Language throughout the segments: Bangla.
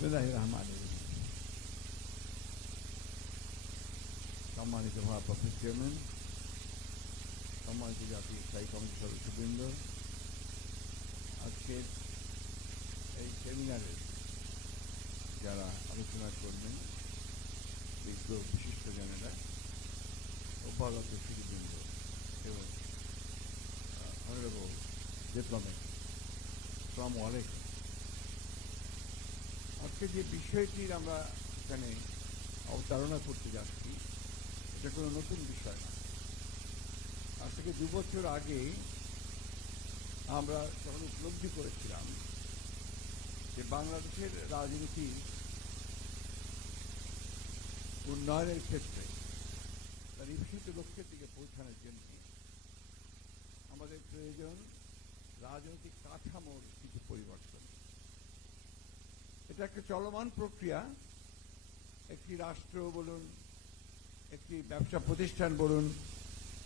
বিসমুল্লাহ রহমান সম্মানিত ভারপ্রাপ্ত চেয়ারম্যান সম্মানিত জাতীয় স্থায়ী কমিটির সদস্যবৃন্দ আজকের এই সেমিনারে যারা আলোচনা করবেন বিজ্ঞ বিশিষ্টজনেরা উপাগত শিশুবৃন্দ এবং অনারেবল ডিপ্লোমেট সালামু আলাইকুম আজকে যে বিষয়টির আমরা এখানে অবতারণা করতে যাচ্ছি, এটা কোনো নতুন বিষয় না। আজ থেকে দু বছর আগে আমরা যখন উপলব্ধি করেছিলাম যে বাংলাদেশের রাজনীতি উন্নয়নের ক্ষেত্রে তার ঈপ্সিত লক্ষ্যের দিকে পৌঁছানোর জন্য আমাদের প্রয়োজন রাজনৈতিক কাঠামোর কিছু পরিবর্তন। এটা একটা চলমান প্রক্রিয়া। একটি রাষ্ট্র বলুন, একটি ব্যবসা প্রতিষ্ঠান বলুন,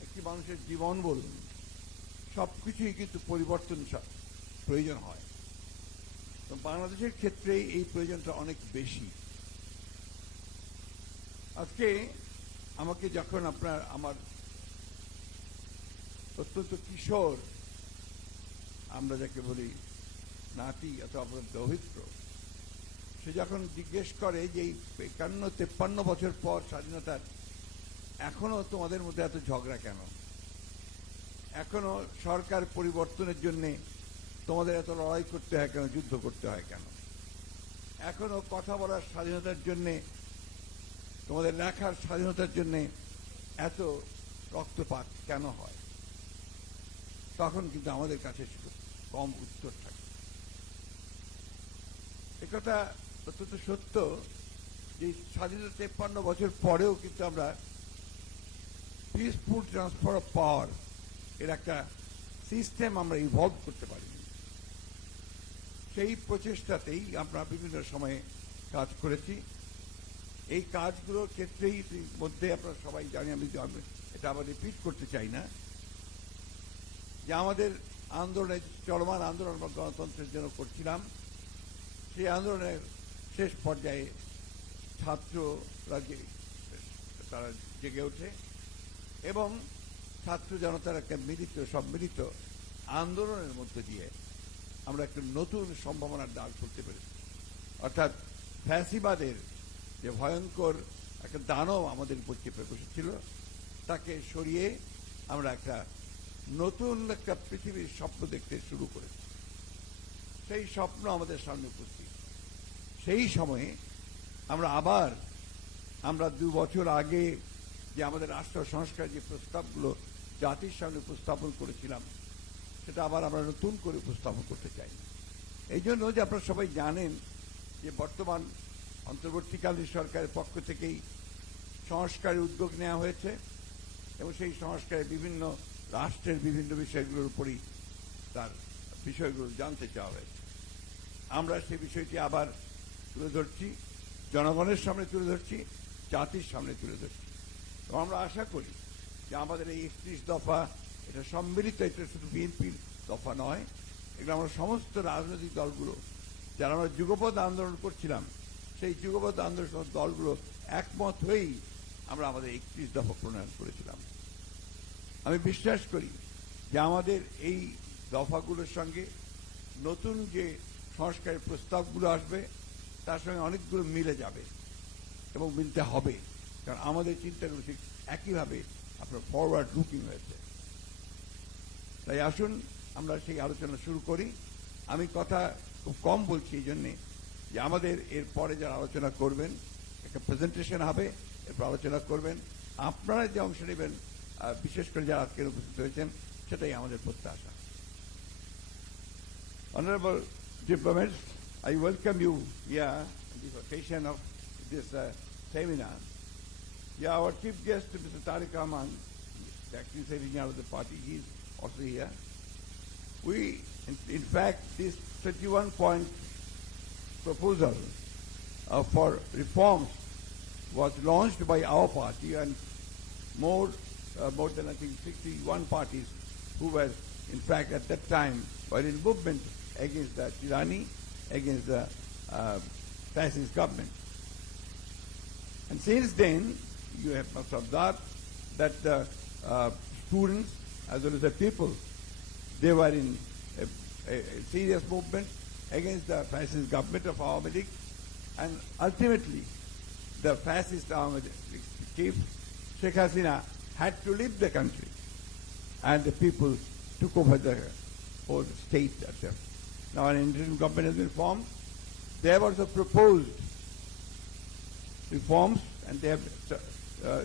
একটি মানুষের জীবন বলুন সব কিছুই কিন্তু পরিবর্তন প্রয়োজন হয়। তো বাংলাদেশের ক্ষেত্রে এই প্রয়োজনটা অনেক বেশি। আজকে আমাকে যখন আপনার, আমার অত্যন্ত কিশোর, আমরা যাকে বলি নাতি অথবা আপনার দৌহিত্র সে যখন জিজ্ঞেস করে যে এই একান্ন তেপ্পান্ন বছর পর স্বাধীনতার, এখনও তোমাদের মধ্যে এত ঝগড়া কেন? এখনও সরকার পরিবর্তনের জন্যে তোমাদের এত লড়াই করতে হয় কেন, যুদ্ধ করতে হয় কেন? এখনও কথা বলার স্বাধীনতার জন্য, তোমাদের লেখার স্বাধীনতার জন্যে এত রক্তপাত কেন হয়? তখন কিন্তু আমাদের কাছে কম উত্তর থাকে। একথা অত্যন্ত সত্য যে স্বাধীনতা তেপ্পান্ন বছর পরেও কিন্তু আমরা পিসফুল ট্রান্সফার অফ পাওয়ার এর একটা সিস্টেম আমরা ইভলভ করতে পারিনি। সেই প্রচেষ্টাতেই আমরা বিভিন্ন সময়ে কাজ করেছি। এই কাজগুলোর ক্ষেত্রেই মধ্যে আপনারা সবাই জানি আমি এটা আবার রিপিট করতে চাই না, যে আমাদের আন্দোলনে চলমান আন্দোলন আমরা গণতন্ত্রের জন্য করছিলাম। সেই আন্দোলনের শেষ পর্যায়ে ছাত্ররা তারা জেগে ওঠে এবং ছাত্র জনতার একটা মিলিত, সম্মিলিত আন্দোলনের মধ্য দিয়ে আমরা একটা নতুন সম্ভাবনার দ্বার খুলতে পেরেছি। অর্থাৎ ফ্যাসিবাদের যে ভয়ঙ্কর একটা দানব আমাদের উপর চেপে বসেছিল, তাকে সরিয়ে আমরা একটা নতুন একটা পৃথিবীর স্বপ্ন দেখতে শুরু করেছি। সেই স্বপ্ন আমাদের সামনে উপস্থিত। সেই সময়ে আমরা আবার, আমরা দু বছর আগে যে আমাদের রাষ্ট্র সংস্কার যে প্রস্তাবগুলো জাতির সামনে উপস্থাপন করেছিলাম, সেটা আবার আমরা নতুন করে উপস্থাপন করতে চাই। এই জন্য যে আপনারা সবাই জানেন যে বর্তমান অন্তর্বর্তীকালীন সরকারের পক্ষ থেকেই সংস্কারের উদ্যোগ নেওয়া হয়েছে এবং সেই সংস্কারে বিভিন্ন রাষ্ট্রের বিভিন্ন বিষয়গুলোর উপরই তার বিষয়গুলো জানতে চাওয়া হয়েছে। আমরা সেই বিষয়টি আবার তুলে ধরছি, জনগণের সামনে তুলে ধরছি, জাতির সামনে তুলে ধরছি। এবং আমরা আশা করি যে আমাদের এই একত্রিশ দফা এটা সম্মিলিত, এটা শুধু বিএনপির দফা নয়, এগুলো আমরা সমস্ত রাজনৈতিক দলগুলো, যারা আমরা যুগপথ আন্দোলন করছিলাম, সেই যুগপথ আন্দোলন দলগুলো একমত হয়েই আমরা আমাদের একত্রিশ দফা প্রণয়ন করেছিলাম। আমি বিশ্বাস করি যে আমাদের এই দফাগুলোর সঙ্গে নতুন যে সংস্কারের প্রস্তাবগুলো আসবে তার সঙ্গে অনেকগুলো মিলে যাবে এবং মিলতে হবে। কারণ আমাদের চিন্তাগুলো ঠিক একইভাবে আপনার ফরওয়ার্ড লুকিং হয়েছে। তাই আসুন আমরা সেই আলোচনা শুরু করি। আমি কথা খুব কম বলছি এই জন্যে যে আমাদের এর পরে যারা আলোচনা করবেন একটা প্রেজেন্টেশন হবে এরপর আলোচনা করবেন। আপনারা যে অংশ নেবেন বিশেষ করে যারা আজকে উপস্থিত হয়েছেন সেটাই আমাদের প্রত্যাশা। Honorable diplomats, I welcome you here on this occasion of this uh, seminar. Yeah, our chief guest, Mr. Tariq Rahman, the acting secretary of the party, he is also here. We, in, in fact, this 31-point proposal uh, for reforms was launched by our party and more, uh, more than I think 61 parties who were in fact at that time were in movement against the tyranny, against the uh, fascist government. And since then, you have must observed that the uh, students as well as the people, they were in a, a, a serious movement against the fascist government of Awami. And ultimately, the fascist Awami chief, Sheikh Hasina, had to leave the country. And the people took over the whole state. at the- Now an interim government has been formed. They have also proposed reforms, and they have uh, uh,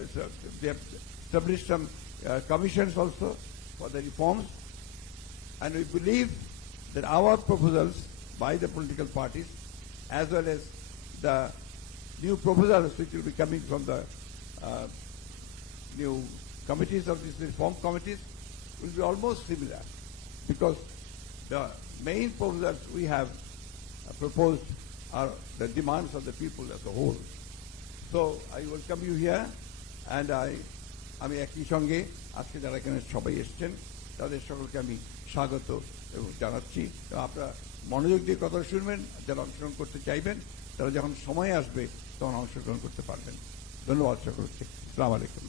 they have established some uh, commissions also for the reforms. And we believe that our proposals by the political parties, as well as the new proposals which will be coming from the uh, new committees of these reform committees, will be almost similar, because the main proposals we have uh, proposed are the demands of the people as a whole. So I welcome you here and I আমি একই সঙ্গে আজকে যারা এখানে সবাই এসছেন তাদের সকলকে আমি স্বাগত এবং জানাচ্ছি। আপনারা মনোযোগ দিয়ে কথা শুনবেন যারা অংশগ্রহণ করতে চাইবেন তারা যখন সময় আসবে তখন অংশগ্রহণ করতে পারবেন। ধন্যবাদ সকলকে। সালাম আলাইকুম।